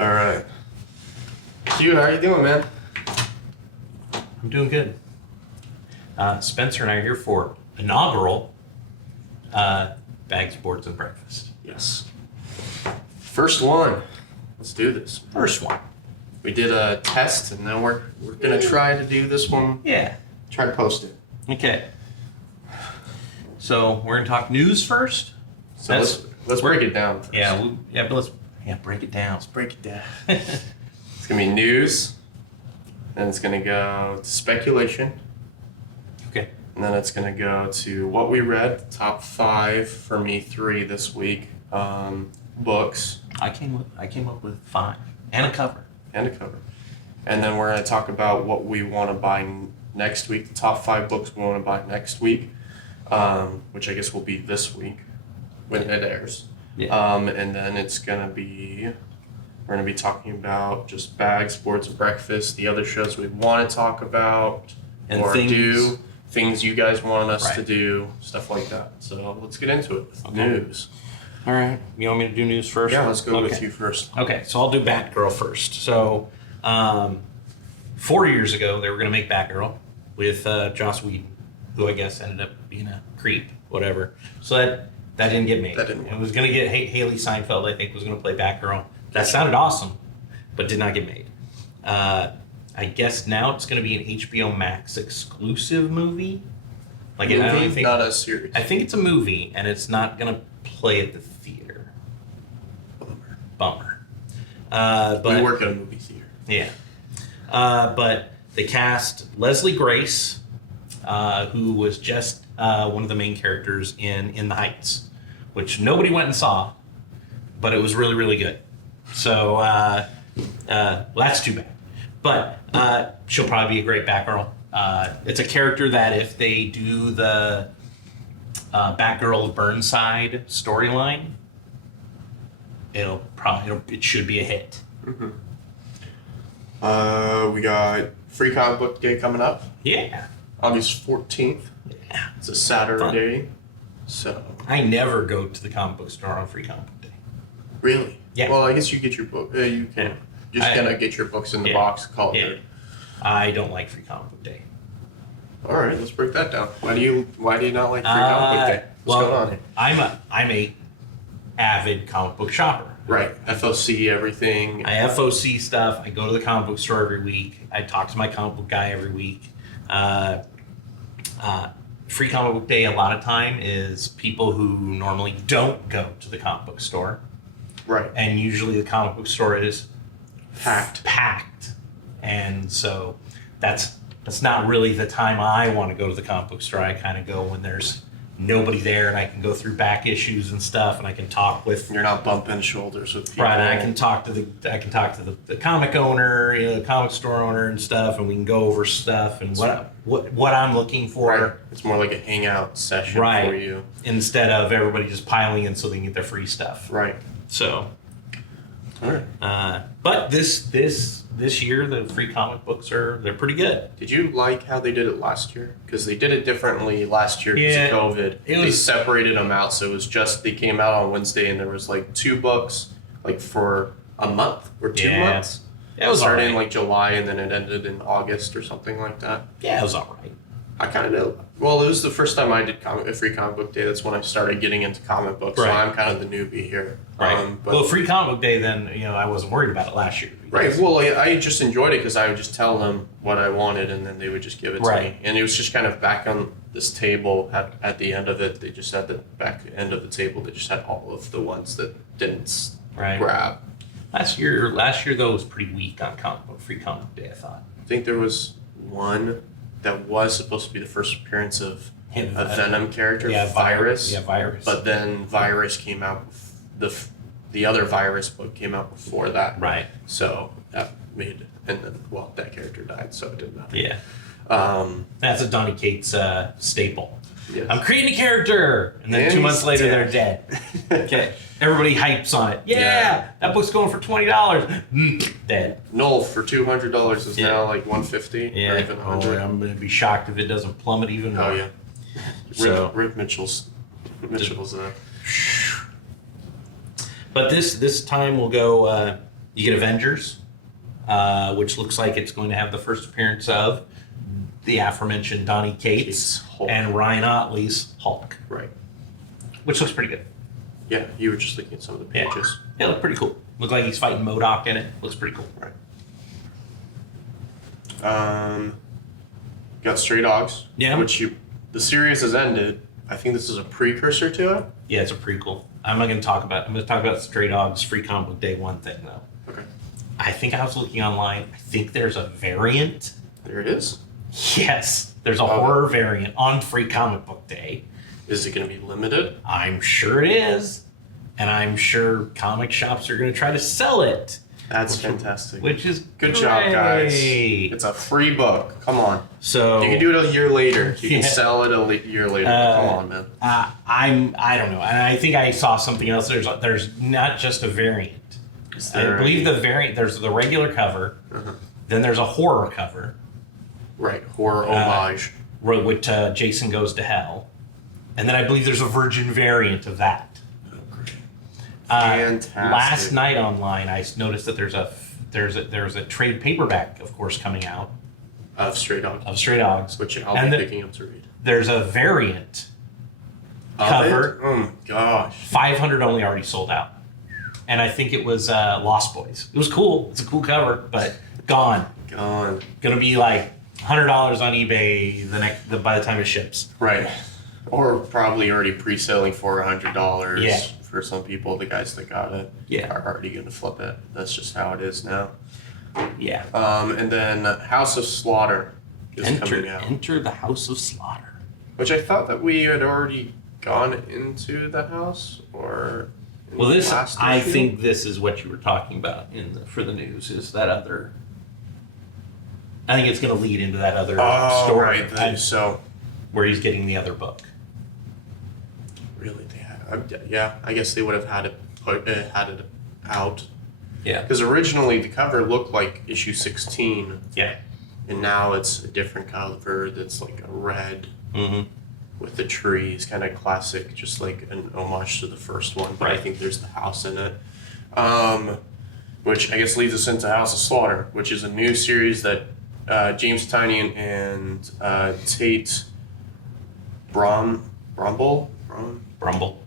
All right. Q, how you doing, man? I'm doing good. Spencer and I are here for inaugural Bags, Boards, and Breakfast. Yes. First one. Let's do this. First one. We did a test, and then we're gonna try to do this one. Yeah. Try to post it. Okay. So we're gonna talk news first. So let's break it down first. But let's break it down. Let's break it down. It's gonna be news, then it's gonna go to speculation, Okay. and then it's gonna go to what we read, top 5 for me, 3 this week, books I came up with 5 and a cover. and a cover, and then we're gonna talk about what we want to buy next week, the top 5 books we want to buy next week, which I guess will be this week when it airs. Yeah. And then we're gonna be talking about just Bags, Boards, and Breakfast, the other shows we want to talk about And or things- things you guys want us to Right. do, stuff like that. So let's get into it. Okay. News. All right. You want me to do news first? Yeah, let's go Okay. with you first. Okay, so I'll do Batgirl first. So, 4 years ago, they were going to make Batgirl with Joss Whedon, who I guess ended up being a creep, whatever. So that didn't get made. That didn't It was going to get Haley Seinfeld, I think, was going to play Batgirl. That sounded awesome, but did not get made. I guess now it's going to be an HBO Max exclusive movie. Like I don't think, not a series. I think it's a movie, and it's not going to play at the theater. Bummer. But we work at a movie theater. yeah. But they cast Leslie Grace, who was just one of the main characters in The Heights, which nobody went and saw, but it was really, really good. So that's too bad. But she'll probably be a great Batgirl. It's a character that if they do the Batgirl Burnside storyline, it should be a hit. We got Free Comic Book Day coming up, Yeah. August 14th. Yeah. It's a Saturday. So I never go to the comic book store on Free Comic Book Day. really? Yeah. Well, I guess you get your book. You can just I- kind of get your books in the Yeah. box. Call it Yeah. good. I don't like Free Comic Book Day. All right, let's break that down. Why do you not like Free Comic Book Day? What's going on? I'm a avid comic book shopper. Right, FOC everything. I FOC stuff. I go to the comic book store every week. I talk to my comic book guy every week. Free Comic Book Day, a lot of time, is people who normally don't go to the comic book store. Right, And usually the comic book store is packed. And so that's not really the time I want to go to the comic book store. I kind of go when there's nobody there and I can go through back issues and stuff and I can talk with You're not bumping shoulders with people. right. And I can talk to the comic owner, the comic store owner and stuff, and we can go over stuff and what I'm looking for. Right. It's more like a hangout session Right. for you. Instead of everybody just piling in so they can get their free stuff. Right. So All right. but this year the free comic books they're pretty good. Did you like how they did it last year? Because they did it differently last year because Yeah, of COVID. They was- separated them out, so it was just they came out on Wednesday, and there was like 2 books, like for a month or 2 Yeah. months. It was started in alright. like July, and then it ended in August or something like that. Yeah, it was all right. I kind of well, it was the first time I did a free comic book day. That's when I started getting into comic books. So Right. I'm kind of the newbie here. Right. But Well, free comic book day, then I wasn't worried about it last year. right. because- Well, I just enjoyed it because I would just tell them what I wanted, and then they would just give it to Right. me. And it was just kind of back on this table at the end of it. They just had the back end of the table. They just had all of the ones that didn't Right. grab. Last year though was pretty weak on free comic book day. I thought. I think there was one that was supposed to be the first appearance of a Venom character, Virus. Yeah, Virus. But then Virus came out. The other Virus book came out before that. right. So that made, and then that character died, so it didn't matter. Yeah, That's that's a Donny Cates staple. yeah. I'm creating a character, and then And 2 months he's later dead. they're dead. Okay, everybody hypes on it. Yeah, that book's going for $20. Dead. Null for $200 is Yeah. now like $150 or even $100. I'm gonna be shocked if it doesn't plummet even more. Oh yeah. So- Rip Mitchell's Mitchell's But this time we'll go. You get Avengers, which looks like it's going to have the first appearance of the aforementioned Donny Cates Hulk. and Ryan Otley's Hulk, Right. which looks pretty good. Yeah, you were just looking at some of the pages. Yeah, look pretty cool. Look like he's fighting MODOK in it. Looks pretty cool. Right. Got Stray Dogs. Yeah. The series has ended. I think this is a precursor to it. Yeah, it's a prequel. I'm going to talk about Stray Dogs Free Comic Book Day 1 thing though. Okay. I think I was looking online. I think there's a variant. There it is. Yes, there's a horror variant on Free Comic Book Day. Is it going to be limited? I'm sure it is. And I'm sure comic shops are going to try to sell it. That's fantastic. Which is Good job, guys. great. It's a free book. Come on. So You can do it a year later. You Yeah. can sell it a year later. Come on, man. I don't know. And I think I saw something else. There's not just a variant. I believe the variant, there's the regular cover, then there's a horror cover, Right. Horror homage. with Jason Goes to Hell. And then I believe there's a virgin variant of that. Fantastic. Last night online, I noticed that there's a trade paperback, of course, coming out Of Stray Dogs. of Stray Dogs. Which I'll And be the- picking up to read. There's a variant Of cover. it? Oh my gosh. 500 only already sold out. And I think it was Lost Boys. It was cool. It's a cool cover, but gone. Gone. Gonna be like $100 on eBay by the time it ships. Right. Or probably already pre-selling for $100 Yeah. for some people. The guys that got it Yeah. are already going to flip it. That's just how it is now. Yeah. And then House of Slaughter is coming out. Enter the House of Slaughter. Which I thought that we had already gone into the house, or in Well, the this last I issue? think this is what you were talking about for the news. Is that other? I think it's going to lead into that other Oh, story right. So where he's getting the other book. really, yeah. I guess they would have had it out, Yeah. because originally the cover looked like issue 16. Yeah. And now it's a different cover that's like a red Mm-hmm. with the trees, kind of classic, just like an homage to the first one. But I Right. think there's the house in it, which I guess leads us into House of Slaughter, which is a new series that James Tynion and Tate Brumble Brumble.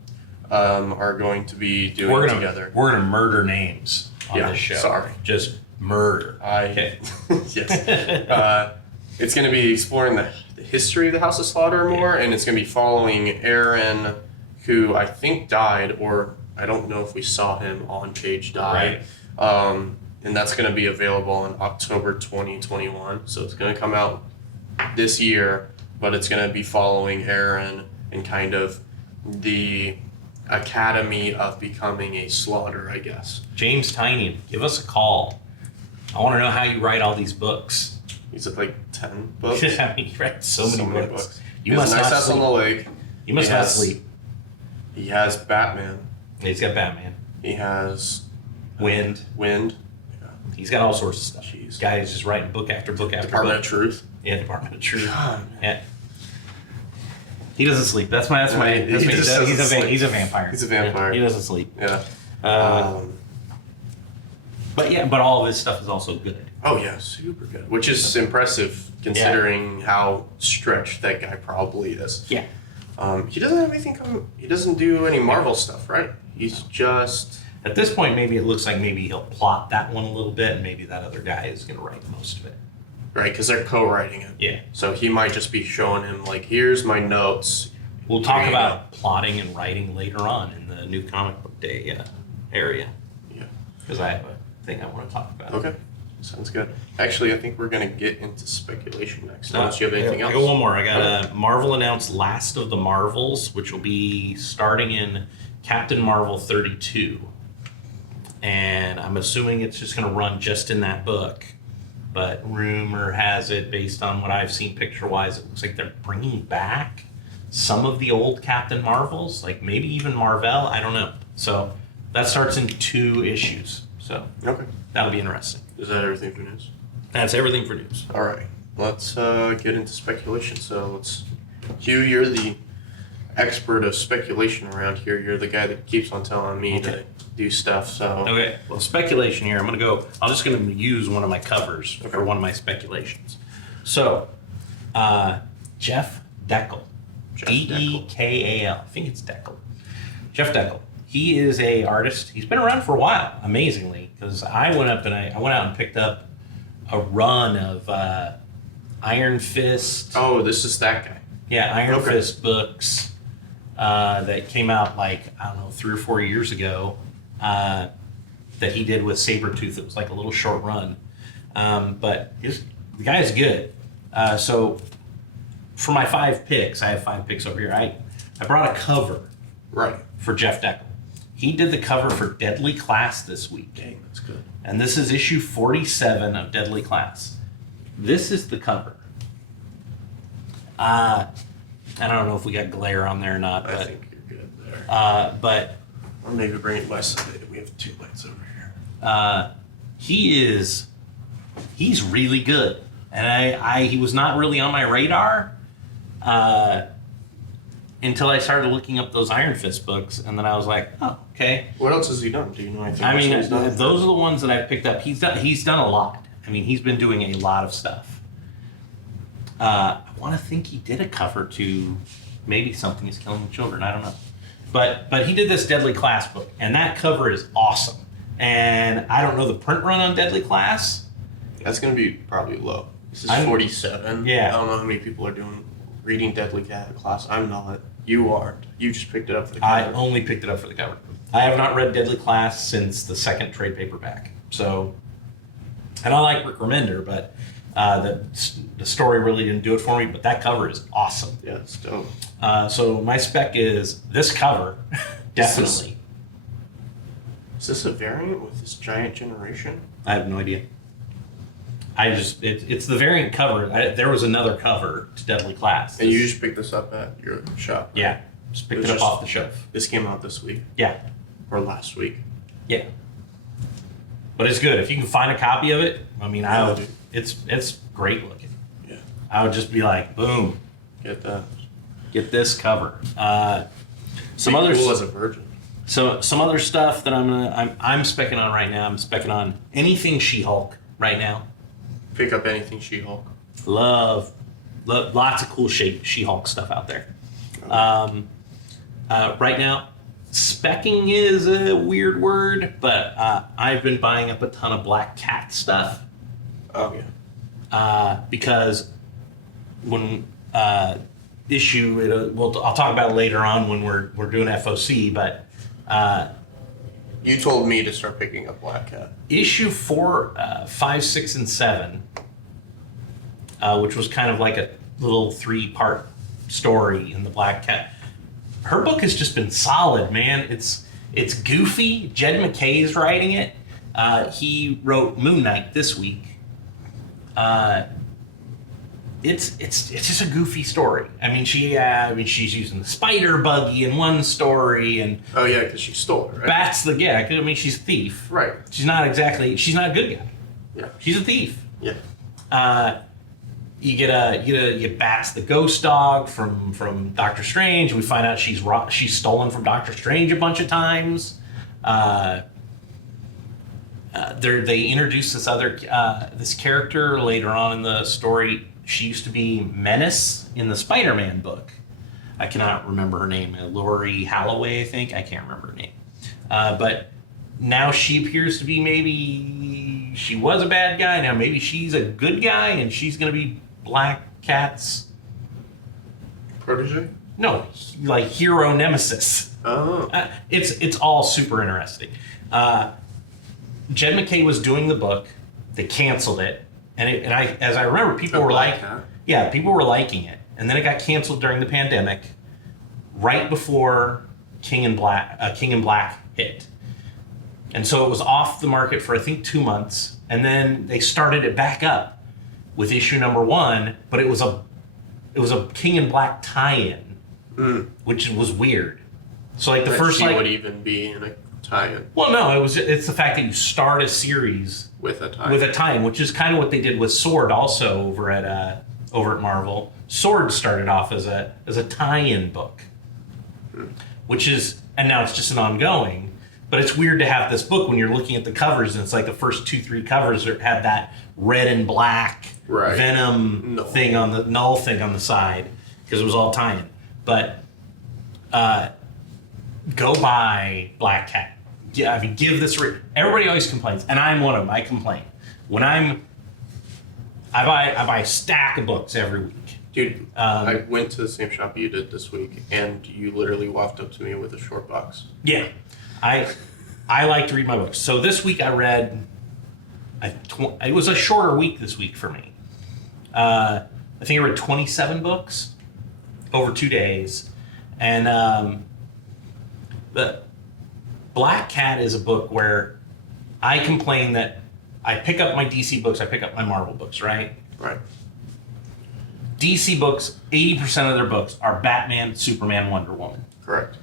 are going to be doing together. We're gonna murder names on Yeah, this show. sorry. Just murder. Okay. Yes. It's going to be exploring the history of the House of Slaughter more, and it's going to be following Aaron, who I think died, or I don't know if we saw him on page die. And that's going to be available in October 2021. So it's going to come out this year, but it's going to be following Aaron and kind of the academy of becoming a slaughter, I guess. James Tynion, give us a call. I want to know how you write all these books. He's at like 10 books. I mean, you read so many books. You He has must Nice not House on the sleep. Lake. You must He not has- sleep. He has Batman. He's got Batman, He has Wind. Wind. He's got all sorts of stuff. Jeez. This guy is just writing book after book after Department of book. Truth. Yeah, Department of Truth. God, Yeah. He doesn't sleep. That's my. He just he's doesn't a sleep. he's a vampire. He's a vampire. He doesn't sleep. Yeah. But all of his stuff is also good. Oh yeah, super good. Which is impressive considering how stretched that guy probably is. Yeah. He doesn't have anything he doesn't do any Marvel stuff, right? He's just At this point, maybe it looks like maybe he'll plot that one a little bit, and maybe that other guy is going to write most of it. right because they're co-writing it. Yeah. So he might just be showing him like, here's my notes. We'll talk There you about plotting and writing later on in the new comic book day area. Yeah. Because I have a thing I want to talk about. Okay. Sounds good. Actually, I think we're gonna get into speculation next. Unless you have anything I else. got one more. I got Marvel announced Last of the Marvels, which will be starting in Captain Marvel 32. And I'm assuming it's just going to run just in that book. But rumor has it, based on what I've seen picture-wise, it looks like they're bringing back some of the old Captain Marvels, like maybe even Marvel. I don't know. So that starts in 2 issues. So Okay. that'll be interesting. Is that everything for news? That's everything for news. All right. Let's get into speculation. So let's. Hugh, you're the expert of speculation around here. You're the guy that keeps on telling me to do stuff. So Okay, well, speculation here. I'm just gonna use one of my covers for one of my speculations. So, Jeff Deckel. Jeff Dekal. I think it's Deckel. Jeff Deckel. He is a artist. He's been around for a while, amazingly, because I went out and picked up a run of Iron Fist. Oh, this is that guy. Yeah, Iron Fist books that came out like, I don't know, 3 or 4 years ago that he did with Sabretooth. It was like a little short run. But the guy is good. So for my 5 picks, I have 5 picks over here. I brought a cover for Jeff Deckel. He did the cover for Deadly Class this week. Dang, that's good. And this is issue 47 of Deadly Class. This is the cover. I don't know if we got glare on there or not, I but think you're good there. but Or maybe bring it less a bit. We have 2 lights over here. he's really good. And he was not really on my radar until I started looking up those Iron Fist books, and then I was like, oh, okay. What else has he done? Do you know anything? I mean, he's done? those are the ones that I've picked up. He's done a lot. I mean, he's been doing a lot of stuff. I want to think he did a cover to maybe Something Is Killing the Children. I don't know. But he did this Deadly Class book, and that cover is awesome. And I don't know the print run on Deadly Class. That's going to be probably low. This is 47. Yeah. I don't know how many people are reading Deadly Class. I'm not. You aren't. You just picked it up for the cover. I only picked it up for the cover. I have not read Deadly Class since the second trade paperback. So, and I like Rick Remender, but the story really didn't do it for me. But that cover is awesome. Yeah, it's dope. So my spec is this cover, definitely. Is this a variant with this giant generation? I have no idea. It's the variant cover. There was another cover to Deadly Class. And you just picked this up at your shop? Right? Yeah, just picked it up off the shelf. This came out this week? Yeah. Or last week? Yeah. But it's good. If you can find a copy of it, I mean, it's great looking. Yeah. I would just be like, boom, Get that. get this cover. Some Be other cool as a virgin. So some other stuff that I'm specking on right now. I'm specking on anything She-Hulk right now. Pick up anything She-Hulk. Love lots of cool She-Hulk stuff out there. Right now, specking is a weird word, but I've been buying up a ton of Black Cat stuff. Oh yeah. Because when I'll talk about it later on when we're doing FOC, but You told me to start picking up Black Cat. issue 4, 5, 6, and 7, which was kind of like a little 3-part story in the Black Cat. Her book has just been solid, man. It's goofy. Jed McKay's writing it. He wrote Moon Knight this week. It's just a goofy story. I mean, she's using the spider buggy in one story, and Oh yeah, because she stole it, right? Bat's she's a thief. Right. She's not a good guy. Yeah. She's a thief. Yeah. You get Bats the ghost dog from Doctor Strange. We find out she's stolen from Doctor Strange a bunch of times. They introduce this character later on in the story. She used to be Menace in the Spider-Man book. I cannot remember her name. Laurie Holloway, I think. I can't remember her name. But now she appears to be, maybe she was a bad guy. Now maybe she's a good guy, and she's going to be Black Cat's... Protege? No, like hero nemesis. Oh. It's all super interesting. Jed McKay was doing the book. They canceled it. As I remember, people were people were liking it. And then it got canceled during the pandemic, right before King in Black hit. And so it was off the market for, I think, 2 months. And then they started it back up with issue number 1, but it was a King in Black tie-in, which was weird. So like the first would even be in a tie-in. Well, no, it's the fact that you start a series with a tie-in, which is kind of what they did with Sword also over at Marvel. Sword started off as a tie-in book, which is, and now it's just an ongoing. But it's weird to have this book when you're looking at the covers, and it's like the first 2-3 covers had that red and black Venom Null. thing on the null thing on the side because it was all tie-in. But go buy Black Cat. Yeah, I mean, give this. Everybody always complains, and I'm one of them. I complain when I buy a stack of books every week. Dude, I went to the same shop you did this week, and you literally walked up to me with a short box. Yeah, I like to read my books. So this week I read. It was a shorter week this week for me. I think I read 27 books over 2 days, and the Black Cat is a book where I complain that I pick up my DC books, I pick up my Marvel books, right? Right. DC books, 80% of their books are Batman, Superman, Wonder Woman. Correct.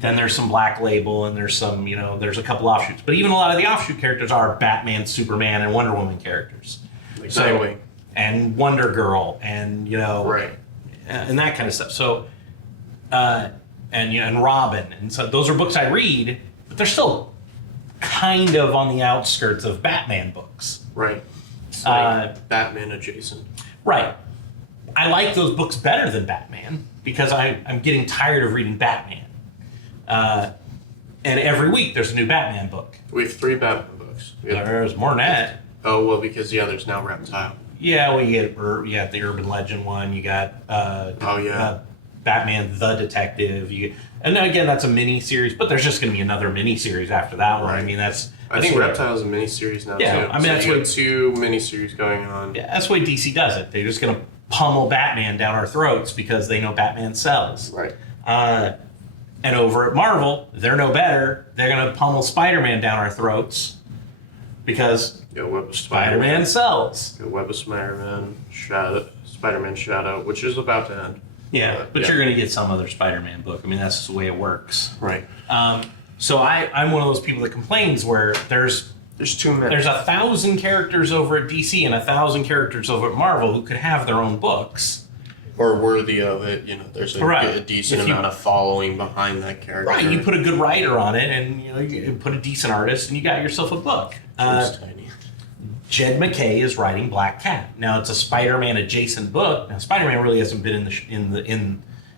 Then there's some Black Label, and there's some, there's a couple offshoots. But even a lot of the offshoot characters are Batman, Superman, and Wonder Woman characters. Like Nightwing. And Wonder Girl, and Right. and that kind of stuff. So, and Robin, and so those are books I read, but they're still kind of on the outskirts of Batman books. Right. It's like Batman adjacent. Right. I like those books better than Batman because I'm getting tired of reading Batman. And every week there's a new Batman book. We have 3 Batman books. There's more than that. Oh, well, because, there's now Reptile. Yeah, well, you got the Urban Legend one. You got Batman the Detective. And then again, that's a mini series, but there's just going to be another mini series after that one. Right. I mean, I think Reptile is a mini series now, too. I mean, that's what 2 mini series going on. Yeah, that's the way DC does it. They're just going to pummel Batman down our throats because they know Batman sells. Right. And over at Marvel, they're no better. They're going to pummel Spider-Man down our throats because Web of Spider-Man sells. Web of Spider-Man, Spider-Man Shadow, which is about to end. Yeah, but you're going to get some other Spider-Man book. I mean, that's just the way it works. Right. So I'm one of those people that complains where there's too many. There's 1,000 characters over at DC and 1,000 characters over at Marvel who could have their own books. Or worthy of it, there's a decent amount of following behind that character. Right, you put a good writer on it, and you put a decent artist, and you got yourself a book. Tiny. Jed MacKay is writing Black Cat. Now it's a Spider-Man adjacent book. Now Spider-Man really hasn't been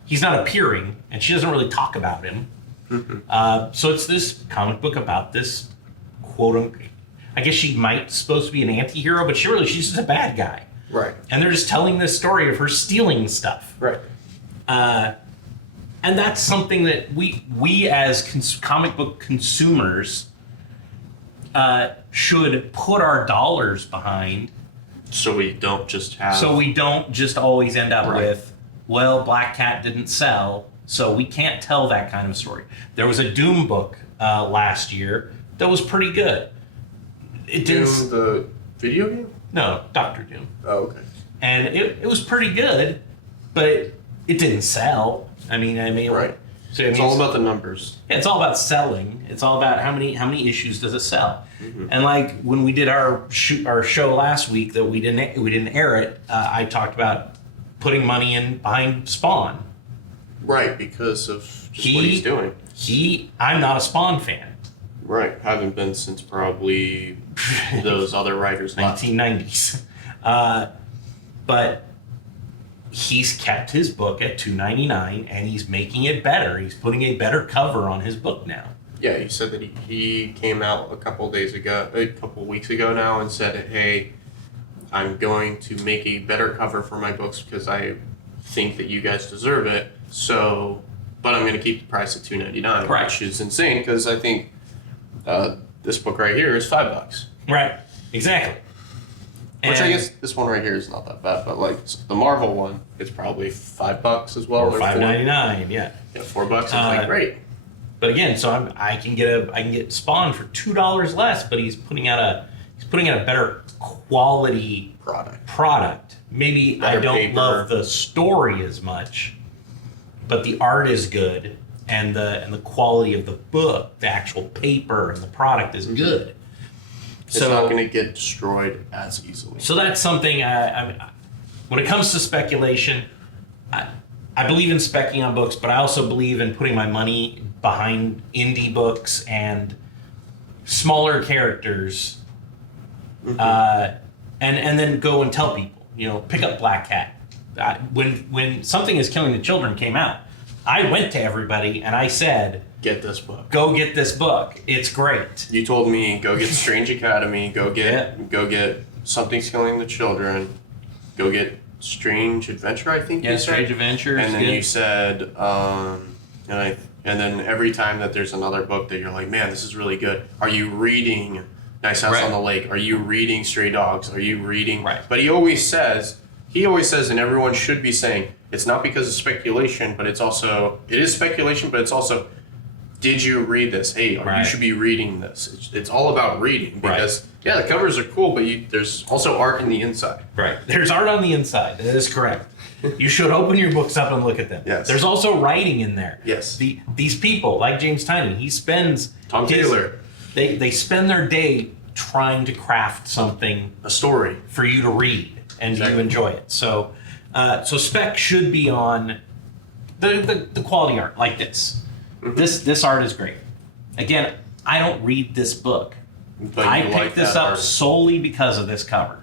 he's not appearing, and she doesn't really talk about him. So it's this comic book about this quote-unquote. I guess she might supposed to be an anti-hero, but she's just a bad guy. Right. And they're just telling this story of her stealing stuff. Right. And that's something that we as comic book consumers should put our dollars behind. So we don't just always end up with, well, Black Cat didn't sell, so we can't tell that kind of story. There was a Doom book last year that was pretty good. Doom, the video game? No, Doctor Doom. Oh, okay. And it was pretty good, but it didn't sell. I mean, right. So it's all about the numbers. Yeah, it's all about selling. It's all about how many issues does it sell. Mm-hmm. And like when we did our show last week that we didn't air it, I talked about putting money in behind Spawn. Right, because of just what he's doing. I'm not a Spawn fan. Right, haven't been since probably those other writers 1990s. But he's kept his book at $2.99 and he's making it better. He's putting a better cover on his book now. Yeah, he said that he came out a couple weeks ago now and said, hey, I'm going to make a better cover for my books because I think that you guys deserve it. So, but I'm going to keep the price at $2.99, right. Which is insane because I think this book right here is $5. Right, exactly. Which I guess this one right here is not that bad, but like the Marvel one, it's probably $5 as well, or $5.99, yeah. Yeah, $4. It's like great. But again, so I can get Spawn for $2 less, but he's putting out a better quality product. Maybe better I don't paper. Love the story as much, but the art is good, and the quality of the book, the actual paper and the product is good. It's not going to get destroyed as easily. So that's something. When it comes to speculation, I believe in speccing on books, but I also believe in putting my money behind indie books and smaller characters, and then go and tell people, pick up Black Cat. When Something is Killing the Children came out, I went to everybody and I said, Get this book. go get this book. It's great. You told me go get Strange Academy. Go get Something's Killing the Children. Go get Strange Adventure. I think. Yeah, you said. Strange Adventure. And then you said, and then every time that there's another book that you're like, man, this is really good. Are you reading Nice House Right. on the Lake? Are you reading Stray Dogs? Are you reading? Right. But he always says, and everyone should be saying, it's not because of speculation, but it is speculation, but it's also, did you read this? Hey, you Right. should be reading this. It's all about reading because, the covers are cool, but there's also art in the inside. Right. There's art on the inside. That is correct. You should open your books up and look at them. Yes. There's also writing in there. Yes. These people, like James Tynion, he spends... Tom Taylor. They spend their day trying to craft something A story. for you to read and Exactly. you enjoy it. So spec should be on the quality art like this. Mm-hmm. This art is great. Again, I don't read this book. But I you picked like this that up art. solely because of this cover.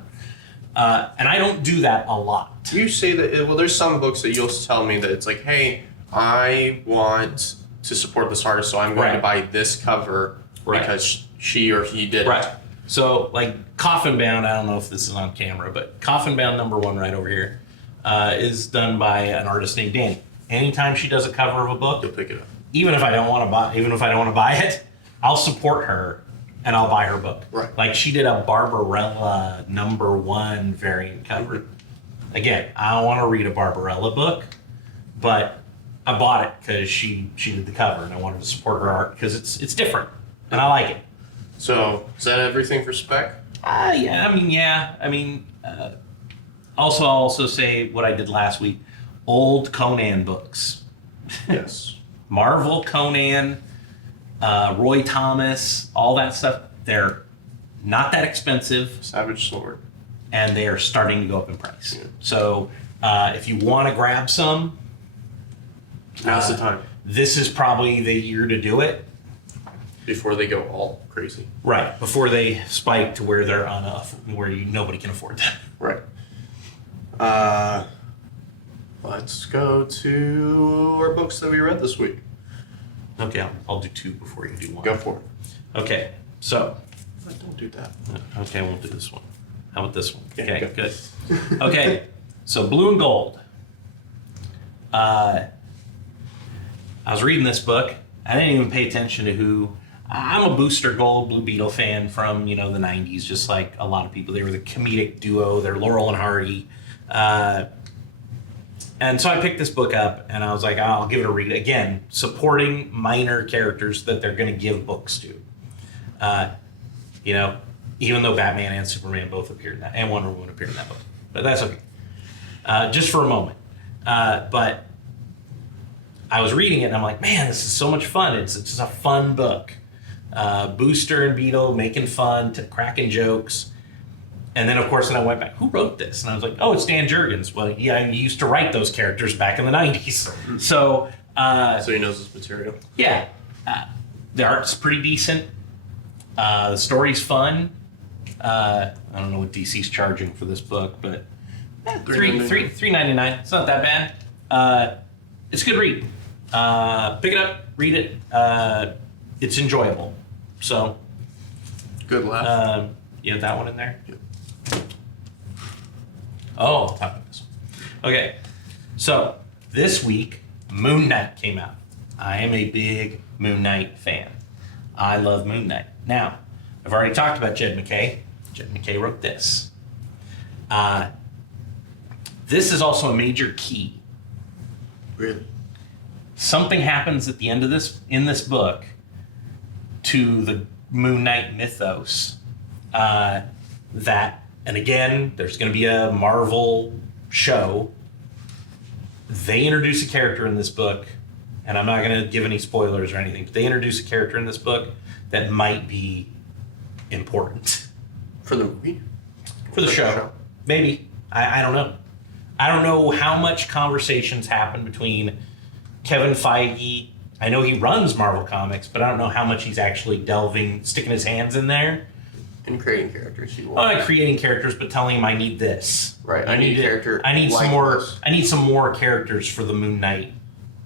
And I don't do that a lot. You say that, well, there's some books that you'll tell me that it's like, hey, I want to support this artist, so I'm going to Right. buy this cover Right. because she or he did Right. it. So, like Coffin Bound, I don't know if this is on camera, but Coffin Bound #1 right over here is done by an artist named Danny. Anytime she does a cover of a book, You'll pick it up. even if I don't want to buy it, I'll support her and I'll buy her book. Right. Like she did a Barbarella #1 variant cover. Again, I don't want to read a Barbarella book, but I bought it because she did the cover and I wanted to support her art because it's different and I like it. So, is that everything for spec? Yeah. Also, I'll also say what I did last week. Old Conan books. Yes. Marvel Conan, Roy Thomas, all that stuff. They're not that expensive Savage Sword. and they are starting to go up in price. Yeah. So if you want to grab some, Now's the time. this is probably the year to do it. Before they go all crazy. Right. Before they spike to where they're nobody can afford them. Right. Let's go to our books that we read this week. Okay, I'll do two before you do one. Go for it. Okay, so Don't do that. okay, I won't do this one. How about this one? Yeah, Okay, go. good. Okay, so Blue and Gold. I was reading this book. I didn't even pay attention to who. I'm a Booster Gold Blue Beetle fan from the 90s, just like a lot of people. They were the comedic duo. They're Laurel and Hardy. And so I picked this book up and I was like, I'll give it a read. Again, supporting minor characters that they're going to give books to. Even though Batman and Superman both appeared in that, and Wonder Woman appeared in that book. But that's okay. Just for a moment. But I was reading it and I'm like, man, this is so much fun. It's just a fun book. Booster and Beetle making fun, cracking jokes. And then, of course, I went back, who wrote this? And I was like, oh, it's Dan Jurgens. Well, yeah, he used to write those characters back in the 90s. So, So he knows his material. yeah, the art's pretty decent. The story's fun. I don't know what DC's charging for this book, but $3.99. It's not that bad. It's a good read. Pick it up, read it. It's enjoyable. So, Good laugh. you have that one in there? Yep. Oh, I'll talk about this one. Okay, so this week, Moon Knight came out. I am a big Moon Knight fan. I love Moon Knight. Now, I've already talked about Jed MacKay. Jed MacKay wrote this. This is also a major key. Really? Something happens at the end of this book to the Moon Knight mythos that, and again, there's going to be a Marvel show. They introduce a character in this book, and I'm not going to give any spoilers or anything, but they introduce a character in this book that might be important For the movie? for the show. Maybe. I don't know. I don't know how much conversations happen between Kevin Feige. I know he runs Marvel Comics, but I don't know how much he's actually sticking his hands in there. And creating characters you want. Creating characters, but telling him I need this. Right. I need a character. I need like some more. this. I need some more characters for the Moon Knight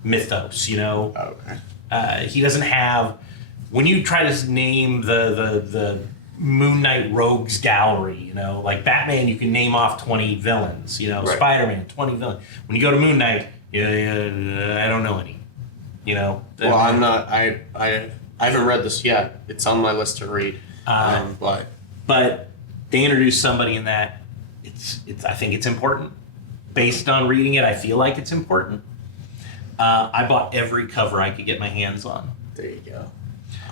mythos. You know. Okay. He doesn't have. When you try to name the Moon Knight Rogues Gallery, you know, like Batman, you can name off 20 villains. You know, Right. Spider-Man, 20 villains. When you go to Moon Knight, I don't know any. You know. Well, I'm not. I haven't read this yet. It's on my list to read. But they introduce somebody in that. It's. I think it's important. Based on reading it, I feel like it's important. I bought every cover I could get my hands on. There you go.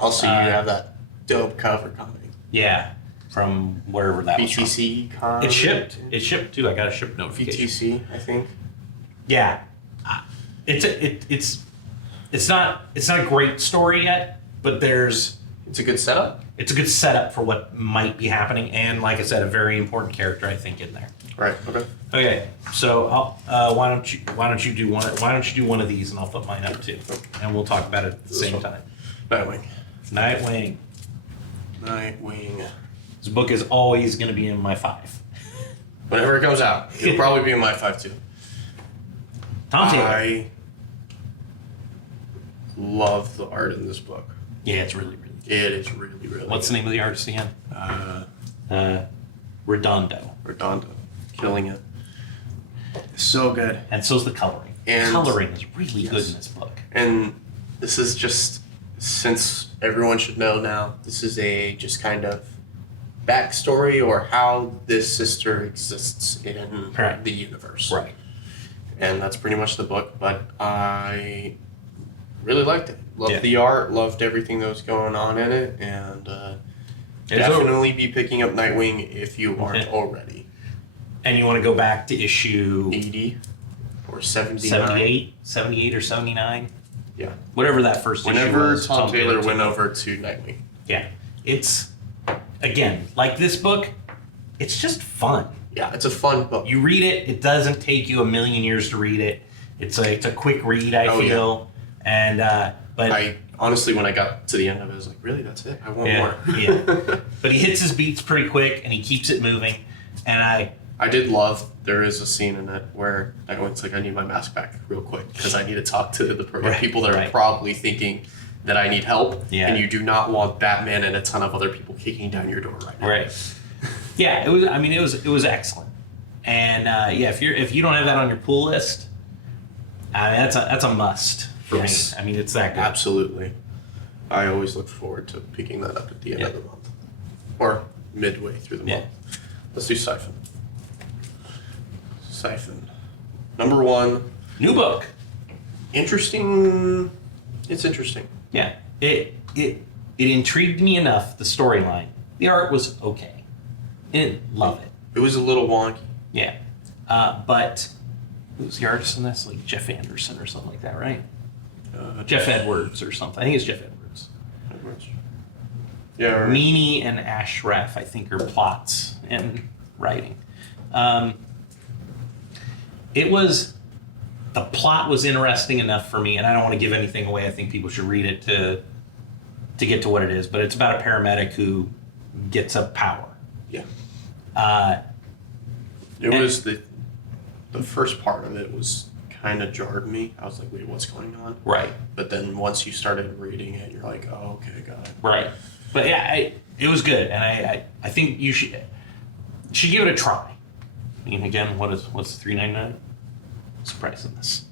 Also, you have that dope cover coming. Yeah, from wherever that was from. BTC con. It shipped. It shipped too. I got a ship notification. BTC, I think. Yeah, it's not a great story yet, but It's a good setup. it's a good setup for what might be happening, and like I said, a very important character I think in there. Right. Okay. Okay, so why don't you do one of these, and I'll put mine up too, and we'll talk about it at the same time. Nightwing. Nightwing. This book is always going to be in my 5. Whenever it comes out, it'll probably be in my 5 too. Tom Taylor. I love the art in this book. Yeah, it's really, really good. It is really, really. What's the name of the artist again? Redondo. Redondo, killing it. So good. And so's the coloring. And Coloring is really good yes. in this book. And this is just, since everyone should know now, this is a just kind of backstory or how this sister exists in Right. the universe. Right. And that's pretty much the book, but I really liked it. Loved Yeah. the art, loved everything that was going on in it, and It's definitely be picking up Nightwing if you aren't Okay. already. And you want to go back to issue 80 or 79. 78 or 79? Yeah. Whatever that first issue Whenever was. Tom Taylor took went over. over to Nightwing. Yeah. It's, again, like this book, it's just fun. Yeah, it's a fun book. You read it, it doesn't take you a million years to read it. It's a quick read, I Oh, feel. And, but. I honestly, when I got to the end of it, I was like, really, that's it? I want more. Yeah. But he hits his beats pretty quick and he keeps it moving. And I did love, there is a scene in it where Nightwing's like, I need my mask back real quick because I need to talk to the Right, people that are right. probably thinking that I need help. Yeah. And you do not want Batman and a ton of other people kicking down your door right now. Right. Yeah, it was. I mean, it was excellent. And yeah, if you don't have that on your pull list, that's a must for Yes. me. I mean, it's that good. Absolutely. I always look forward to picking that up at the end Yeah. of the month. Or midway through the Yeah. month. Let's do Siphon. Siphon. Number 1. New book. Interesting. It's interesting. Yeah. It intrigued me enough. The storyline, the art was okay. Didn't love it. It was a little wonky. Yeah. But who's the artist in this? Like Jeff Anderson or something like that, right? Jeff Edwards or something. I think it's Jeff Edwards. Yeah. Right. Meany and Ashraf, I think, are plots and writing. The plot was interesting enough for me, and I don't want to give anything away. I think people should read it to get to what it is. But it's about a paramedic who gets a power. Yeah. It And- was the first part of it was kind of jarred me. I was like, wait, what's going on? Right. But then once you started reading it, you're like, oh, okay, got it. Right. But yeah, it was good, and I think you should give it a try. I mean, again, what's $3.99? What's the price on this?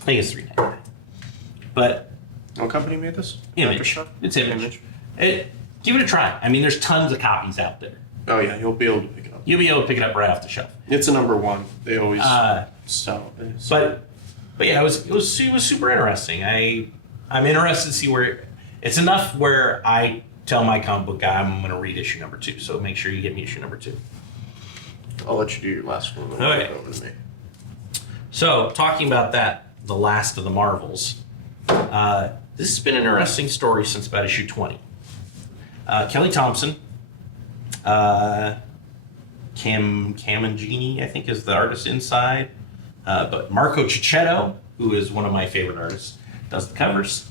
I think it's $3.99. But What company made this? Image. Aftershock? It's Image. Give it a try. I mean, there's tons of copies out there. Oh yeah, you'll be able to pick it up. You'll be able to pick it up right off the shelf. It's a number 1. They always sell. But yeah, it was super interesting. I'm interested to see where it's enough where I tell my comic book guy I'm going to read issue number 2. So make sure you get me issue number 2. I'll let you do your last one. Then Okay. go over to me. So talking about that, the last of the Marvels. This has been an interesting story since about issue 20. Kelly Thompson Kim Camangini, I think, is the artist inside. But Marco Cicchetto, who is one of my favorite artists, does the covers.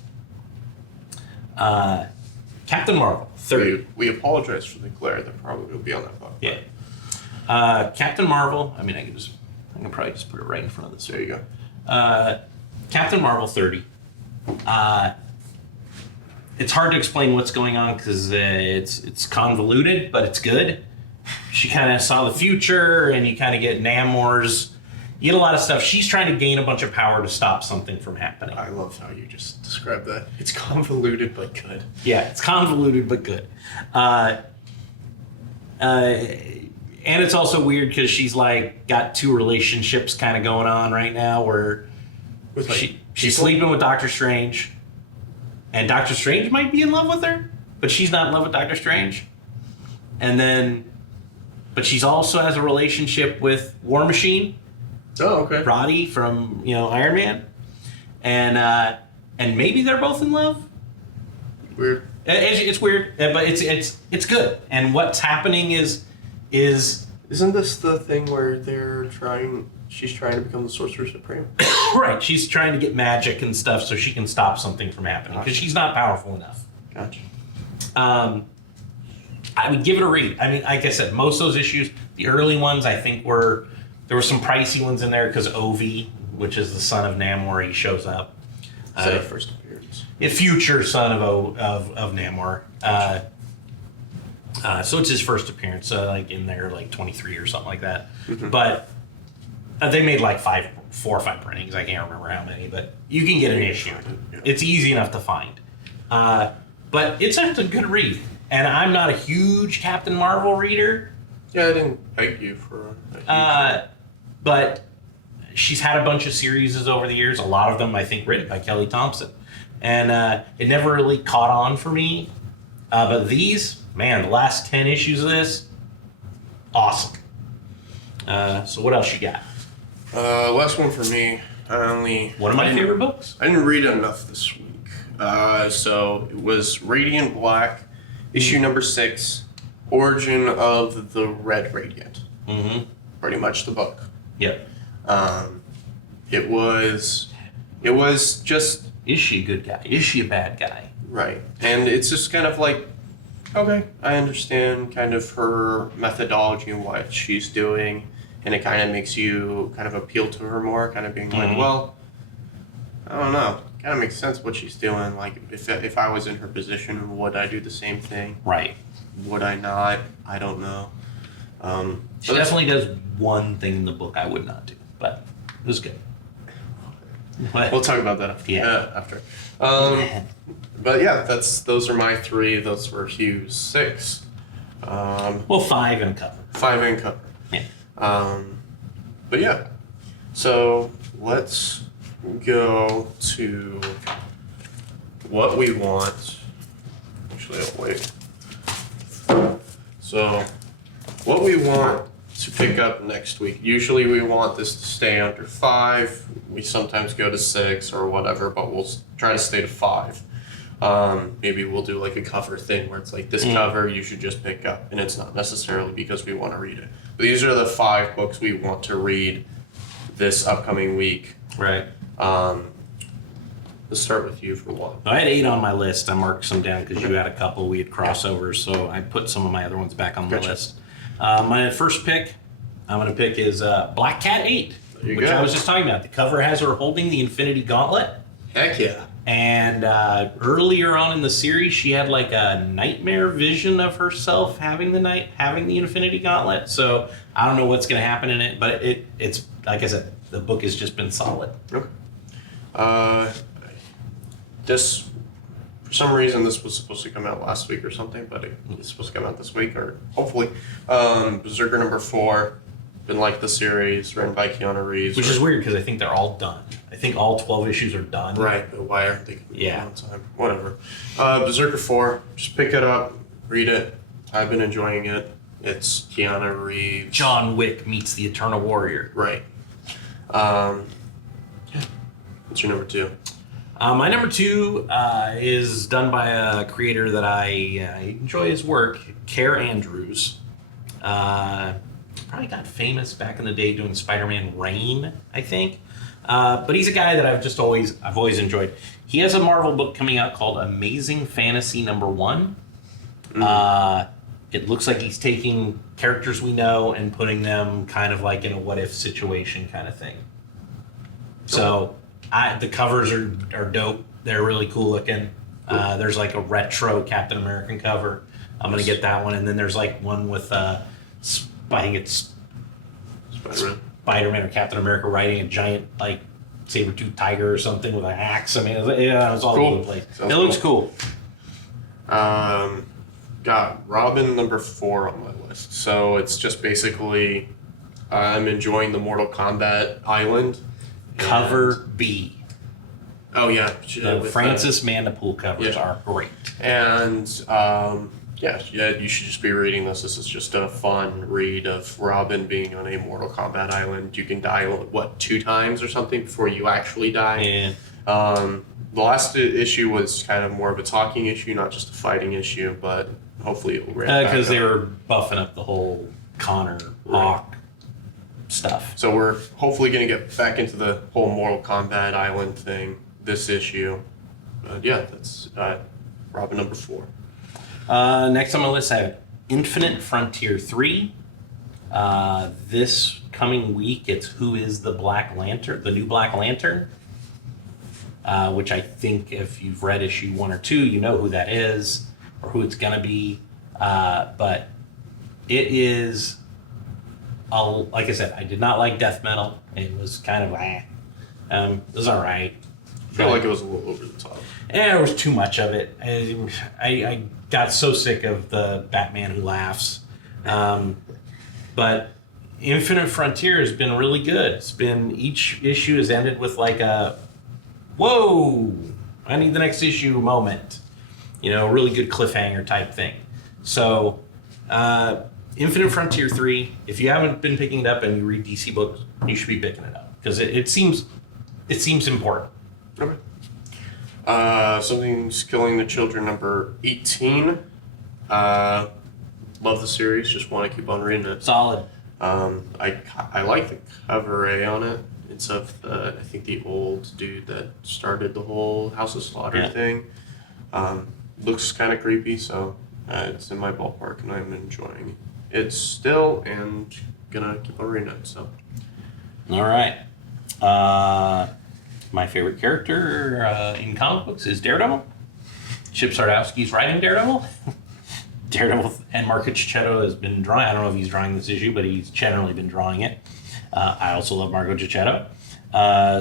Captain Marvel, 30. We apologize for the glare that probably will be on that book. Yeah. Captain Marvel, I can probably just put it right in front of this. There you go. Captain Marvel 30. It's hard to explain what's going on because it's convoluted, but it's good. She kind of saw the future, and you kind of get Namor's. You get a lot of stuff. She's trying to gain a bunch of power to stop something from happening. I love how you just described that. It's convoluted but good. Yeah, it's convoluted but good. And it's also weird because she's like got two relationships kind of going on right now where With like she's sleeping with Doctor Strange, and Doctor Strange might be in love with her, but she's not in love with Doctor Strange. And then, but she's also has a relationship with War Machine, Oh, okay. Roddy from Iron Man, and maybe they're both in love. Weird. It's weird, but it's good. And what's happening is Isn't this the thing where she's trying to become the Sorcerer Supreme? right. She's trying to get magic and stuff so she can stop something from happening because she's not powerful enough. Gotcha. I would give it a read. I mean, like I said, most of those issues, the early ones, I think there were some pricey ones in there because Ovi, which is the son of Namor, he shows up. Is that a first appearance? A future son of Namor. So it's his first appearance, like in there, like 23 or something like that. Mm-hmm. But they made like 4 or 5 printings. I can't remember how many, but you can get an issue. Yeah. It's easy enough to find. But it's a good read. And I'm not a huge Captain Marvel reader. Yeah, I didn't peg you for a huge But she's had a bunch of series over the years, a lot of them, I think, written by Kelly Thompson. And it never really caught on for me. But these, man, the last 10 issues of this, awesome. So what else you got? last one for me. One of my favorite books. I didn't read enough this week. So it was Radiant Black, issue number 6, Origin of the Red Radiant. Mm-hmm. Pretty much the book. Yep. It was just Is she a good guy? Is she a bad guy? right, and it's just kind of like, okay, I understand kind of her methodology and what she's doing, and it kind of makes you kind of appeal to her more, kind of being like, Mhm. well, I don't know, kind of makes sense what she's doing. Like if I was in her position, would I do the same thing? Right. Would I not? I don't know. She So that's- definitely does one thing in the book I would not do, but it was good. But, We'll talk about that after. Yeah. After. But yeah, those are my 3. Those were Hugh's 6. well, 5 and a cover. 5 and cover. Yeah. But yeah, so let's go to what we want. Actually, I'll wait. So, what we want to pick up next week. Usually we want this to stay under 5. We sometimes go to 6 or whatever, but we'll try to stay to 5. Maybe we'll do like a cover thing where it's like this cover you should just pick up, and it's not necessarily because we want to read it. But these are the 5 books we want to read this upcoming week. Right. Let's start with you for one. I had 8 on my list. I marked some down because you had a couple. We had crossovers, so I put some of my other ones back on the Gotcha. list. My first pick I'm going to pick is Black Cat 8, There you which go. I was just talking about. The cover has her holding the Infinity Gauntlet. Heck yeah. And earlier on in the series, she had like a nightmare vision of herself having the Infinity Gauntlet. So I don't know what's going to happen in it, but it's like I said, the book has just been solid. Okay. This, for some reason, this was supposed to come out last week or something, but it's supposed to come out this week, or hopefully. Berserker number 4, been like the series, written by Keanu Reeves. Which is weird because I think they're all done. I think all 12 issues are done. Right, but why aren't they coming Yeah. out on time? Whatever. Berserker 4, just pick it up, read it. I've been enjoying it. It's Keanu Reeves. John Wick meets the Eternal Warrior. Right. What's your number 2? My number 2 is done by a creator that I enjoy his work, Care Andrews. probably got famous back in the day doing Spider-Man Reign, I think. But he's a guy that I've always enjoyed. He has a Marvel book coming out called Amazing Fantasy #1. It looks like he's taking characters we know and putting them kind of like in a what if situation kind of thing. So the covers are dope. They're really cool looking. There's like a retro Captain American cover. I'm gonna get that one, and then there's like one with I think it's Spider-Man or Captain America riding a giant like saber-toothed tiger or something with an axe. I mean, it was all over the place. It looks cool. Got Robin #4 on my list. So it's just basically I'm enjoying the Mortal Kombat Island. Cover B. Oh yeah, The Francis Mandipool covers are great. And yeah, you should just be reading this. This is just a fun read of Robin being on a Mortal Kombat Island. You can die 2 times or something before you actually die. Yeah. The last issue was kind of more of a talking issue, not just a fighting issue, but hopefully it will ramp back Because they up. were buffing up the whole Connor Hawk stuff. So we're hopefully going to get back into the whole Mortal Kombat Island thing this issue. Yeah, that's Robin #4. Next on my list, I have Infinite Frontier 3. This coming week, it's Who is the Black Lantern, the new Black Lantern, which I think if you've read issue 1 or 2, you know who that is or who it's going to be. But it is, like I said, I did not like Death Metal. It was kind of, it was all right. I feel like it was a little over the top. Yeah, there was too much of it. I got so sick of the Batman who laughs. But Infinite Frontier has been really good. It's been, each issue has ended with like a, whoa, I need the next issue moment. Really good cliffhanger type thing. So, Infinite Frontier 3, if you haven't been picking it up and you read DC books, you should be picking it up. Because it seems important. Okay. Something's Killing the Children #18. Love the series. Just want to keep on reading it. Solid. I like the cover A on it. It's of I think the old dude that started the whole House of Slaughter thing. Looks kind of creepy, so it's in my ballpark, and I'm enjoying it still, and gonna keep on reading it. So. All right. My favorite character in comic books is Daredevil. Chip Zdarsky's writing Daredevil. Daredevil and Marco Cicchetto has been drawing. I don't know if he's drawing this issue, but he's generally been drawing it. I also love Marco Cicchetto.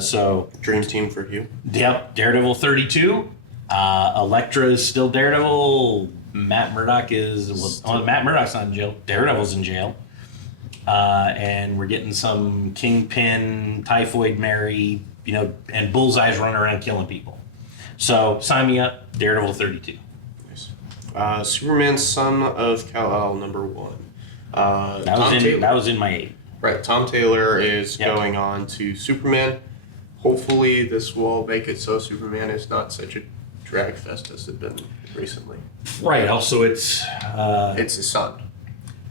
So Dream team for you. Yep, Daredevil 32. Elektra is still Daredevil. Matt Murdock Matt Murdock's not in jail. Daredevil's in jail. And we're getting some Kingpin, Typhoid Mary, and Bullseye's running around killing people. So sign me up, Daredevil 32. Nice. Superman, Son of Kal-El #1. That was in my 8. Right, Tom Taylor is going on to Superman. Hopefully this will make it so Superman is not such a drag fest as it's been recently. Right, also it's his son.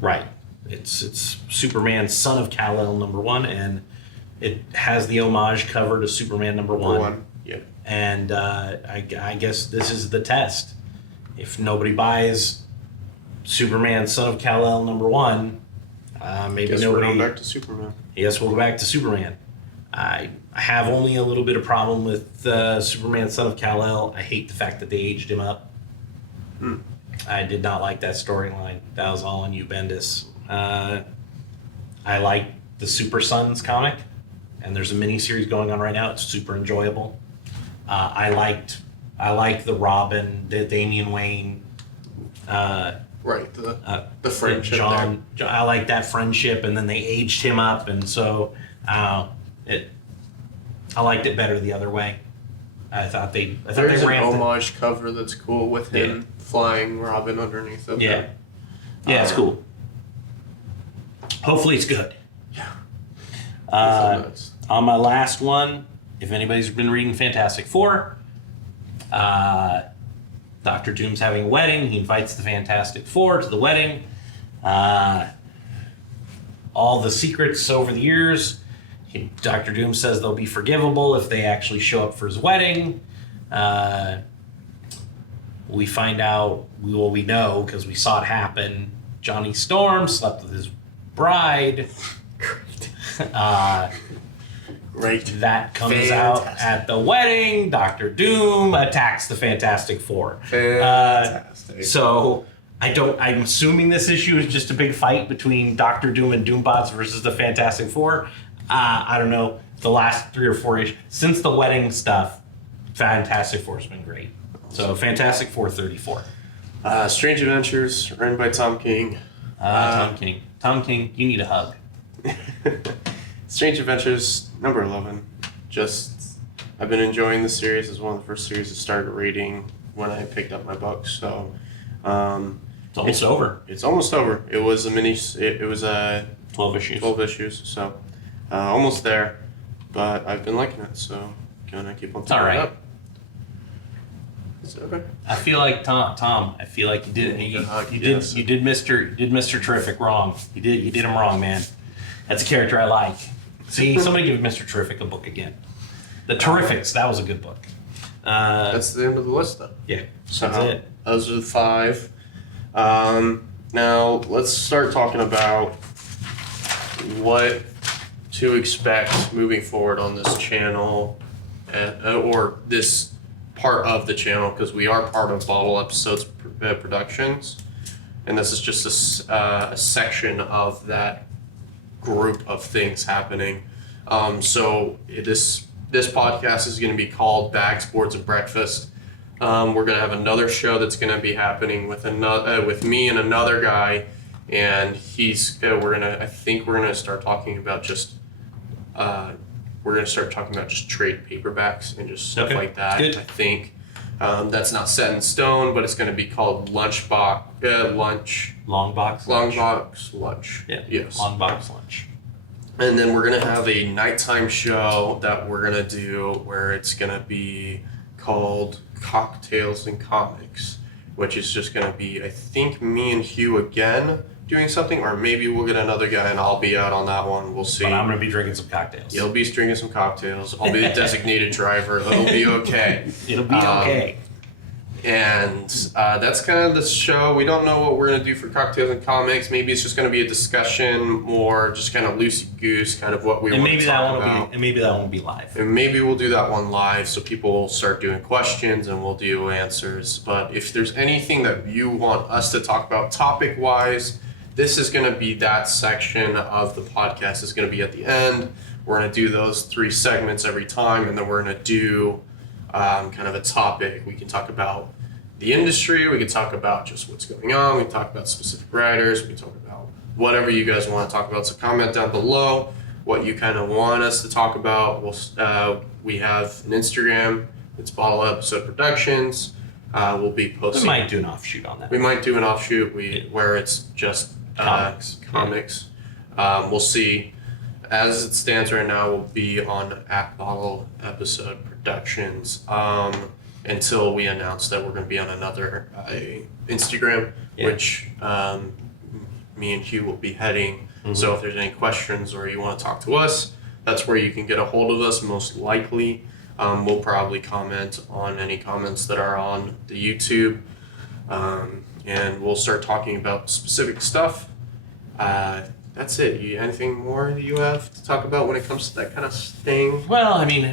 Right. It's Superman, Son of Kal-El #1, and it has the homage cover to Superman #1. Yeah. And I guess this is the test. If nobody buys Superman, Son of Kal-El #1, maybe Guess nobody. we're going back to Superman. Yes, we'll go back to Superman. I have only a little bit of problem with Superman, Son of Kal-El. I hate the fact that they aged him up. I did not like that storyline. That was all on you, Bendis. I like the Super Sons comic, and there's a mini-series going on right now. It's super enjoyable. I liked the Robin, the Damian Wayne. Right, the friendship John, I like that friendship, and then they aged him up, and so I liked it better the other way. I thought they There's an ramped it. homage cover that's cool with him flying Robin underneath of Yeah, it. it's cool. Hopefully it's good. Yeah. On my last one, if anybody's been reading Fantastic Four, Dr. Doom's having a wedding. He invites the Fantastic Four to the wedding. all the secrets over the years. Dr. Doom says they'll be forgivable if they actually show up for his wedding. We find out, we know because we saw it happen. Johnny Storm slept with his bride. Great. That comes out at the wedding. Dr. Doom attacks the Fantastic Four. Fantastic. So I'm assuming this issue is just a big fight between Dr. Doom and Doombots versus the Fantastic Four. I don't know. The last 3 or 4 issues since the wedding stuff, Fantastic Four's been great. So Fantastic Four 34. Strange Adventures, written by Tom King. Tom King. Tom King, you need a hug. Strange Adventures, number 11. I've been enjoying the series. It's one of the first series I started reading when I picked up my books. So, It's almost over. It's almost over. It was a 12 issues. 12 issues. So, almost there. But I've been liking it. So, gonna keep on It's all right. up. Is it okay? I feel like Tom. I feel like you did. You Yes. did Mr. Terrific wrong. You did him wrong, man. That's a character I like. See, somebody give Mr. Terrific a book again. The Terrifics. That was a good book. That's the end of the list, though. Yeah, So that's it. Those are the 5. Now let's start talking about what to expect moving forward on this channel, or this part of the channel, because we are part of Bottle Episodes Productions, and this is just a section of that group of things happening. So this podcast is going to be called Bags, Boards, and Breakfast. We're going to have another show that's going to be happening with me and another guy, and I think we're gonna start talking about just trade paperbacks and just stuff like that. Good. I think that's not set in stone, but it's going to be called Lunch. Long box Lunch. Yeah. Yes. Long box lunch. And then we're going to have a nighttime show that we're going to do where it's going to be called Cocktails and Comics, which is just going to be, I think, me and Hugh again doing something, or maybe we'll get another guy and I'll be out on that one. We'll see. But I'm going to be drinking some cocktails. You'll be drinking some cocktails. I'll be the designated driver. It'll be okay. It'll be okay. And that's kind of the show. We don't know what we're going to do for Cocktails and Comics. Maybe it's just going to be a discussion, more just kind of loosey-goose, kind of what we want to talk about. And maybe that one will be live. And maybe we'll do that one live, so people will start doing questions and we'll do answers. But if there's anything that you want us to talk about topic-wise, this is going to be that section of the podcast. Is going to be at the end. We're going to do those 3 segments every time, and then we're going to do kind of a topic. We can talk about the industry. We can talk about just what's going on. We can talk about specific writers. We can talk about whatever you guys want to talk about. So comment down below what you kind of want us to talk about. We have an Instagram. It's Bottle Episode Productions. We'll be posting. We might do an offshoot on that. We might do an offshoot where it's just comics. We'll see. As it stands right now, we'll be on @Bottle Episode Productions until we announce that we're going to be on another Instagram, which me and Hugh will be heading. Mm-hmm. So if there's any questions or you want to talk to us, that's where you can get a hold of us most likely. We'll probably comment on any comments that are on the YouTube, and we'll start talking about specific stuff. That's it. Anything more you have to talk about when it comes to that kind of thing? Well, I mean,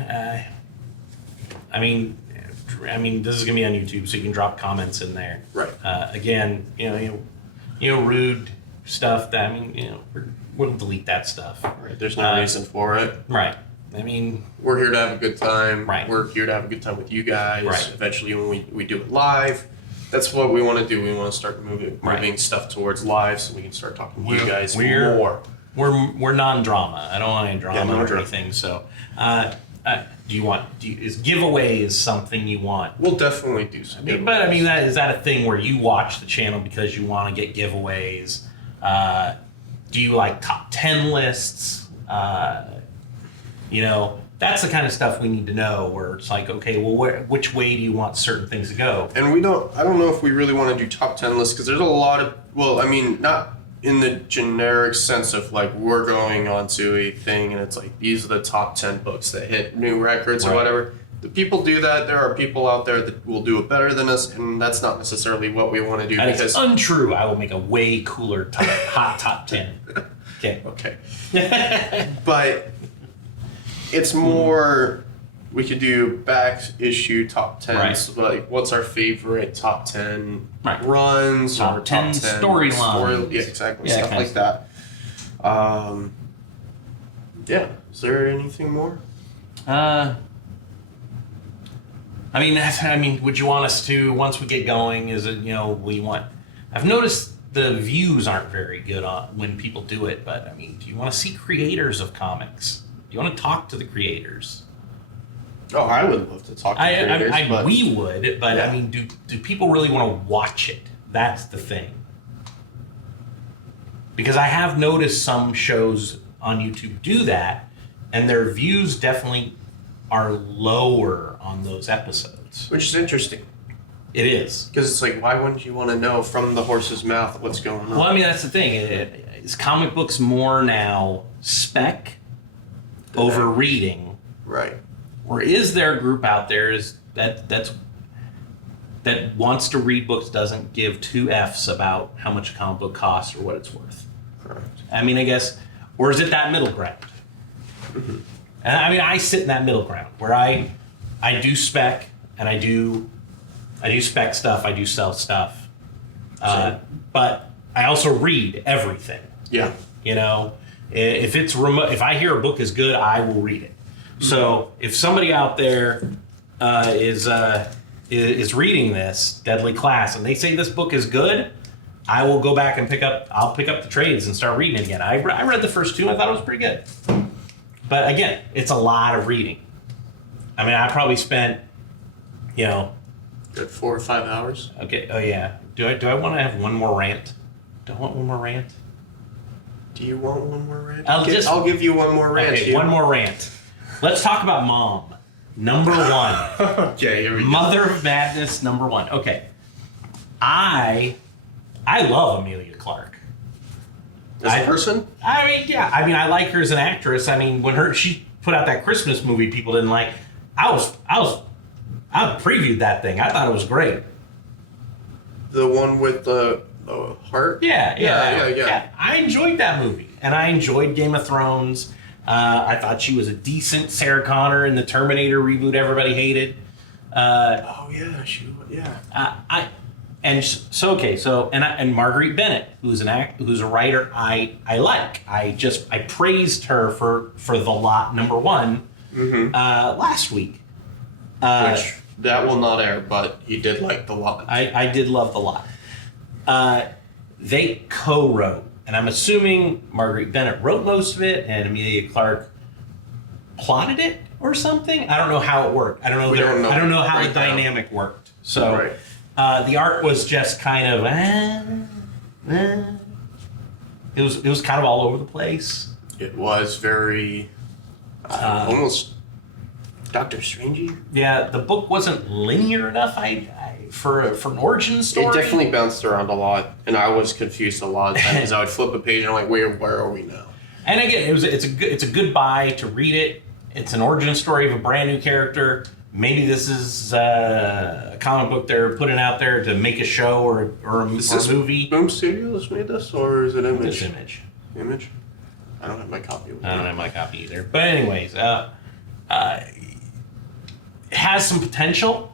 this is gonna be on YouTube, so you can drop comments in there. Right. Again, rude stuff. We'll delete that stuff. Right. There's no reason for it. Right. We're here to have a good time. Right. We're here to have a good time with you guys. Right. Eventually, when we do it live, that's what we want to do. We want to start moving stuff towards live, so we can start talking to you guys more. We're non-drama. I don't want any drama no or drama. anything. So, is giveaways something you want? We'll definitely do some. Is that a thing where you watch the channel because you want to get giveaways? Do you like top 10 lists? That's the kind of stuff we need to know, where it's like, okay, well, which way do you want certain things to go? And I don't know if we really want to do top 10 lists, because there's a lot of, not in the generic sense of like we're going onto a thing and it's like these are the top 10 books that hit new records or Right. whatever. The people do that. There are people out there that will do it better than us, and that's not necessarily what we want to do And because it's untrue. I will make a way cooler hot top 10. Okay. okay. But it's more we could do back issue top 10s, like what's our favorite top 10 Right. runs Top or 10 top 10 storylines. Yeah, exactly. Yeah, Stuff kind like that. Yeah. Is there anything more? I mean, would you want us to, once we get going, is it, I've noticed the views aren't very good on when people do it, but I mean, do you want to see creators of comics? Do you want to talk to the creators? Oh, I would love to talk to creators, but We would, but Yeah. I mean, do people really want to watch it? That's the thing. Because I have noticed some shows on YouTube do that, and their views definitely are lower on those episodes. which is interesting It is. because it's like, why wouldn't you want to know from the horse's mouth what's going on? Well, I mean, that's the thing. Is comic books more now spec over reading, Right. or is there a group out there that wants to read books, doesn't give two F's about how much a comic book costs or what it's worth? Correct. I mean, I guess, or is it that middle ground? And I mean, I sit in that middle ground where I do spec and I do spec stuff, I do sell stuff, but I also read everything. Yeah. If it's remote, if I hear a book is good, I will read it. So if somebody out there is reading this Deadly Class and they say this book is good, I will go back and I'll pick up the trades and start reading it again. I read the first two, I thought it was pretty good. But again, it's a lot of reading. I mean, I probably spent, Good 4 or 5 hours. okay, oh yeah. Do I want to have one more rant? Do I want one more rant? Do you want one more rant? I'll give you one more rant. Okay, Hugh. one more rant. Let's talk about Mom. Number one. Okay, here we go. Mother of Madness, number one. Okay. I love Amelia Clark. As a person? I mean, yeah. I mean, I like her as an actress. I mean, when she put out that Christmas movie people didn't like, I previewed that thing. I thought it was great. The one with the heart? Yeah. I enjoyed that movie, and I enjoyed Game of Thrones. I thought she was a decent Sarah Connor in the Terminator reboot everybody hated. Oh yeah, And Marguerite Bennett, who's a writer I like. I praised her for The Lot number one last week. Which that will not air, but you did like The Lot. I did love The Lot. They co-wrote, and I'm assuming Marguerite Bennett wrote most of it, and Amelia Clark plotted it or something. I don't know how it worked. I don't know how the dynamic worked. So the art was just kind of it was kind of all over the place. It was very almost Doctor Strangey. Yeah, the book wasn't linear enough. For an origin story. It definitely bounced around a lot, and I was confused a lot of times. I would flip a page and I'm like, where are we now? And again, it's a good buy to read it. It's an origin story of a brand new character. Maybe this is a comic book they're putting out there to make a show or a movie. Boom Studios made this, or is it Image? This Image. Image? I don't have my copy with me. I don't have my copy either. But anyways, it has some potential.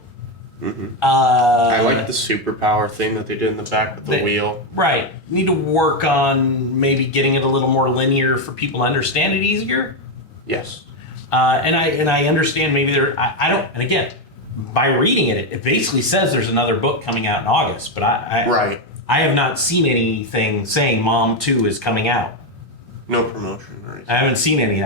Mm-hmm. I like the superpower thing that they did in the back with the wheel. Right. Need to work on maybe getting it a little more linear for people to understand it easier. Yes. And I understand maybe I don't, and again, by reading it basically says there's another book coming out in August, but I have not seen anything saying Mom 2 is coming out. No promotion or anything. I haven't seen any.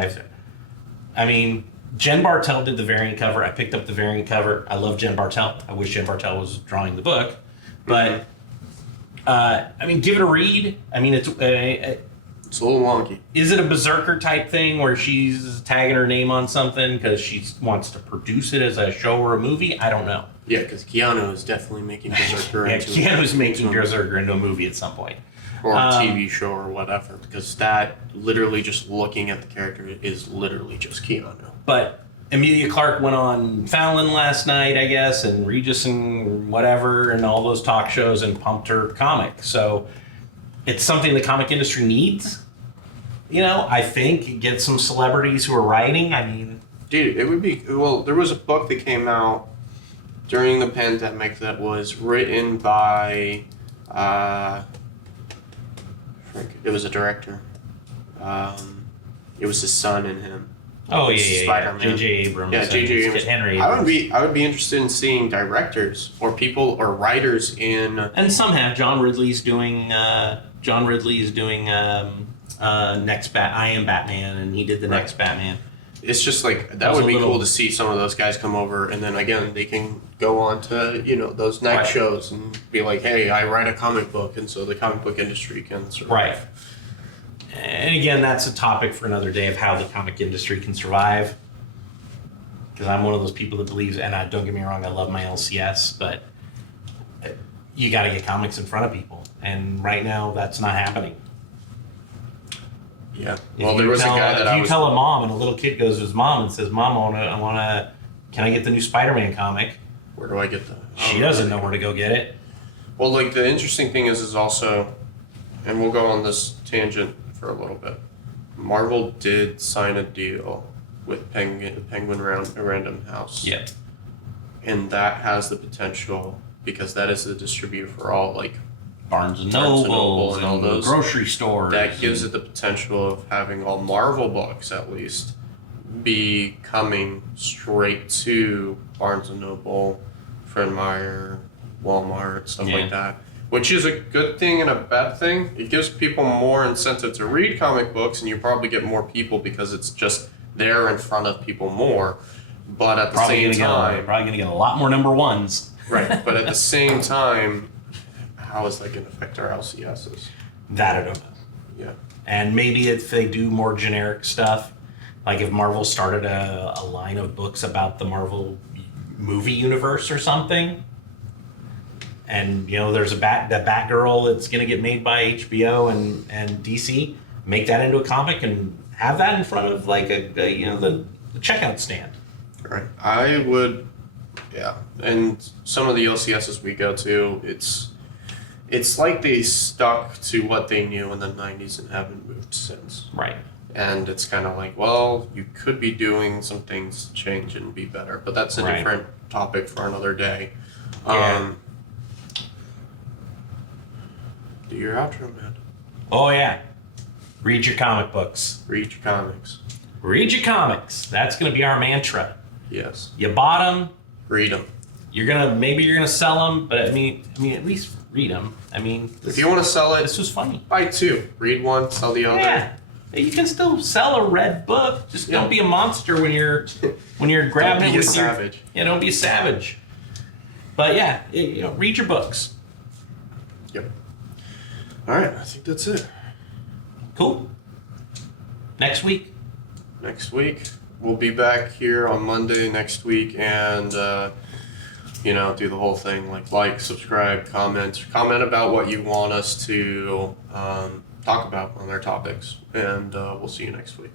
I mean, Jen Bartel did the variant cover. I picked up the variant cover. I love Jen Bartel. I wish Jen Bartel was drawing the book, but I mean, give it a read. I mean, it's a little wonky. Is it a Berserker type thing where she's tagging her name on something because she wants to produce it as a show or a movie? I don't know. Yeah, because Keanu is definitely making Berserker Yeah, into Keanu's making into a- Berserker into a movie at some point. or a TV show or whatever, because that literally just looking at the character is literally just Keanu. But Emilia Clarke went on Fallon last night, I guess, and Regis and whatever, and all those talk shows, and pumped her comic. So it's something the comic industry needs. You know, I think get some celebrities who are writing. I mean, Dude, it would be well. There was a book that came out during the pandemic that was written by. It was a director. It was his son and him. oh yeah, Spider-Man. J.J. Abrams. Yeah, and J.J. Abrams. Henry I Abrams. would be interested in seeing directors or people or writers in. And some have. John Ridley's doing. Next I Am Batman, and he did the Right. next Batman. It's just like that That was would a be little- cool to see some of those guys come over, and then again they can go on to those night Right. shows and be like, hey, I write a comic book, and so the comic book industry can survive. Right. And again, that's a topic for another day of how the comic industry can survive. Because I'm one of those people that believes, and don't get me wrong, I love my LCS, but you got to get comics in front of people, and right now that's not happening. Yeah. If Well, you there was tell, a guy that if I you was. tell a mom, and a little kid goes to his mom and says, "Mom, I wanna, can I get the new Spider-Man comic?" Where do I get that? She doesn't know where to go get it. Well, like the interesting thing is also, and we'll go on this tangent for a little bit. Marvel did sign a deal with Penguin Random House. Yeah. And that has the potential because that is the distributor for all like Barnes and Barnes and Noble Noble and all those. grocery stores. that gives it the potential of having all Marvel books at least be coming straight to Barnes and Noble, Fred Meyer, Walmart, stuff Yeah. like that. Which is a good thing and a bad thing. It gives people more incentive to read comic books, and you probably get more people because it's just there in front of people more. But at the same time, probably gonna get a lot more number ones. right? But at the same time, how is that going to affect our LCSs? That I don't know. Yeah. And maybe if they do more generic stuff, like if Marvel started a line of books about the Marvel movie universe or something, and there's the Batgirl that's gonna get made by HBO and DC, make that into a comic and have that in front of like the checkout stand. Right. I would, yeah. And some of the LCSs we go to, it's like they stuck to what they knew in the 90s and haven't moved since. Right. And it's kind of like, well, you could be doing some things to change and be better, but that's a Right. different topic for another day. Yeah. Do your outro, man. Oh yeah. Read your comic books. Read your comics. Read your comics. That's gonna be our mantra. Yes. You bought them. Read them. Maybe you're gonna sell them, but I mean, at least read them. I mean, If you want to sell it, this was funny. buy two. Read one, sell the other. Yeah, you can still sell a red book. Just Yeah. don't be a monster when you're grabbing Don't it be a with savage. your. Yeah, don't be a savage. But yeah, read your books. Yep. All right, I think that's it. Cool. Next week. Next week, we'll be back here on Monday next week and, do the whole thing like, subscribe, comment about what you want us to talk about on our topics. And we'll see you next week.